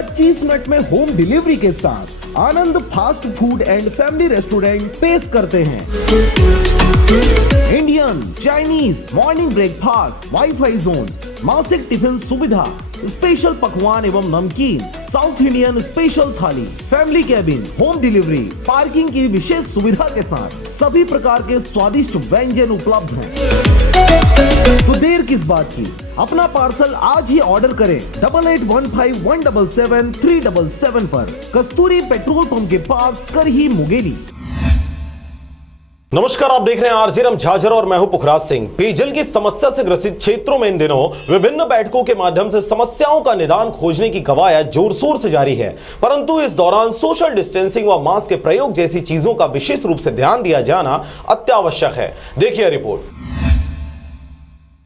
25 minute में home delivery के साथ Anand fast food and family restaurant पेश करते हैं। Indian, Chinese, morning breakfast, WiFi zone, मासिक टिफिन सुविधा, स्पेशल पकवान एवं नमकीन, South Indian special thali, family cabin, home delivery, parking की विशेष सुविधा के साथ सभी प्रकार के स्वादिष्ट व्यंजन उपलब्ध हैं। तो देर किस बात की, अपना पार्सल आज ही ऑर्डर करें 8815177377 पर, कस्तूरी पेट्रोल पंप के पास, करही, मुंगेली। नमस्कार, आप देख रहे हैं आरजे झाझर और मैं हूं पुखराज सिंह। पेयजल की समस्या से ग्रसित क्षेत्रों में इन दिनों विभिन्न बैठकों के माध्यम से समस्याओं का निदान खोजने की कवायद जोर शोर से जारी है, परंतु इस दौरान सोशल डिस्टेंसिंग व मास्क के प्रयोग जैसी चीजों का विशेष रूप से ध्यान दिया जाना अत्यावश्यक है। देखिए रिपोर्ट।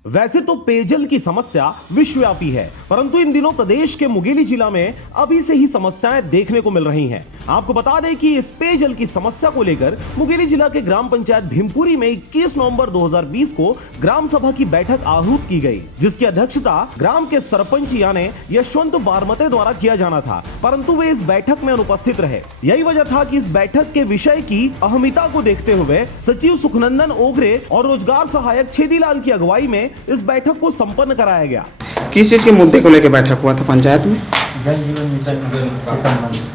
वैसे तो पेयजल की समस्या विश्वव्यापी है, परंतु इन दिनों प्रदेश के मुंगेली जिला में अभी से ही समस्याएं देखने को मिल रही हैं। आपको बता दें कि इस पेयजल की समस्या को लेकर मुंगेली जिला के ग्राम पंचायत भीमपुरी में 21 नवंबर 2020 को ग्राम सभा की बैठक आहूत की गई, जिसकी अध्यक्षता ग्राम के सरपंच यानी यशवंत बारमते द्वारा किया जाना था, परंतु वे इस बैठक में अनुपस्थित रहे। यही वजह था कि इस बैठक के विषय की अहमियता को देखते हुए सचिव सुखनंदन ओगरे और रोजगार सहायक छेदीलाल की अगुवाई में इस बैठक को संपन्न कराया गया। किस चीज के मुद्दे को लेकर बैठक हुआ था पंचायत में? जल जीवन मिशन के संबंध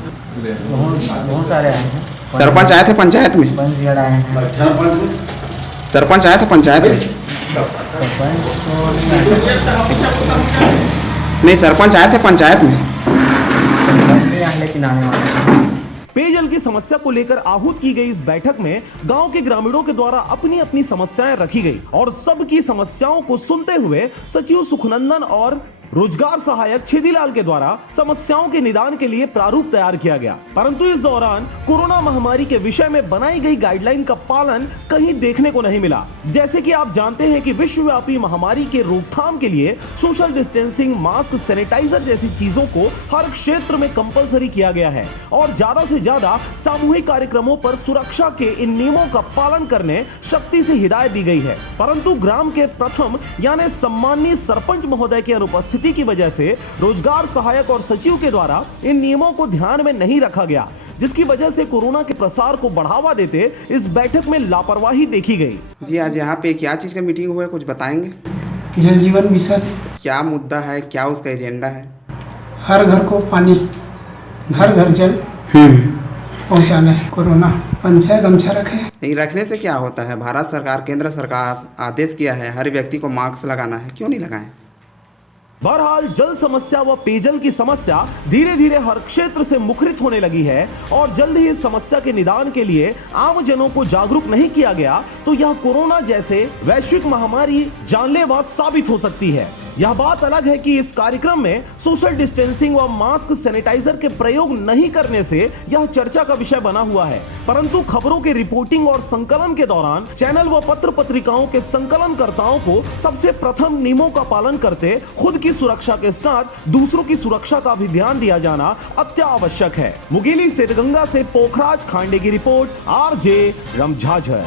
बहुत सारे आए हैं। सरपंच आए थे पंचायत में? पंचगढ़ आए हैं। सरपंच आए थे पंचायत में? सरपंच तो नहीं, सरपंच आए थे पंचायत में? लेकिन आने वाले। पेयजल की समस्या को लेकर आहूत की गई इस बैठक में गांव के ग्रामीणों के द्वारा अपनी अपनी समस्याएं रखी गई और सबकी समस्याओं को सुनते हुए सचिव सुखनंदन और रोजगार सहायक छेदीलाल के द्वारा समस्याओं के निदान के लिए प्रारूप तैयार किया गया, परंतु इस दौरान कोरोना महामारी के विषय में बनाई गई गाइडलाइन का पालन कहीं देखने को नहीं मिला। जैसे कि आप जानते हैं कि विश्वव्यापी महामारी के रोकथाम के लिए सोशल डिस्टेंसिंग, मास्क, सैनिटाइजर जैसी चीजों को हर क्षेत्र में कंपलसरी किया गया है और ज्यादा से ज्यादा सामूहिक कार्यक्रमों पर सुरक्षा के इन नियमों का पालन करने सख्ती से हिदायत दी गई है, परंतु ग्राम के प्रथम यानी सम्माननीय सरपंच महोदय की अनुपस्थिति की वजह से रोजगार सहायक और सचिव के द्वारा इन नियमों को ध्यान में नहीं रखा गया, जिसकी वजह से कोरोना के प्रसार को बढ़ावा देते इस बैठक में लापरवाही देखी गई। जी, आज यहाँ पे क्या चीज का मीटिंग हुआ है, कुछ बताएंगे? जल जीवन मिशन। क्या मुद्दा है, क्या उसका एजेंडा है? हर घर को पानी, घर घर जल पहुँचाना है। कोरोना पंचायत गमछा रखे। नहीं रखने से क्या होता है? भारत सरकार, केंद्र सरकार आदेश किया है हर व्यक्ति को मास्क लगाना है, क्यों नहीं लगाएं? बहरहाल जल समस्या व पेयजल की समस्या धीरे धीरे हर क्षेत्र से मुखरित होने लगी है और जल्द ही इस समस्या के निदान के लिए आम जनों को जागरूक नहीं किया गया तो यह कोरोना जैसे वैश्विक महामारी जानलेवा साबित हो सकती है। यह बात अलग है कि इस कार्यक्रम में सोशल डिस्टेंसिंग व मास्क, सैनिटाइजर के प्रयोग नहीं करने से यह चर्चा का विषय बना हुआ है, परंतु खबरों के रिपोर्टिंग और संकलन के दौरान चैनल व पत्र पत्रिकाओं के संकलनकर्ताओं को सबसे प्रथम नियमों का पालन करते खुद की सुरक्षा के साथ दूसरों की सुरक्षा का भी ध्यान दिया जाना अत्यावश्यक है। मुंगेली सेठगंगा से पोखराज खांडे की रिपोर्ट, आरजे झाझर।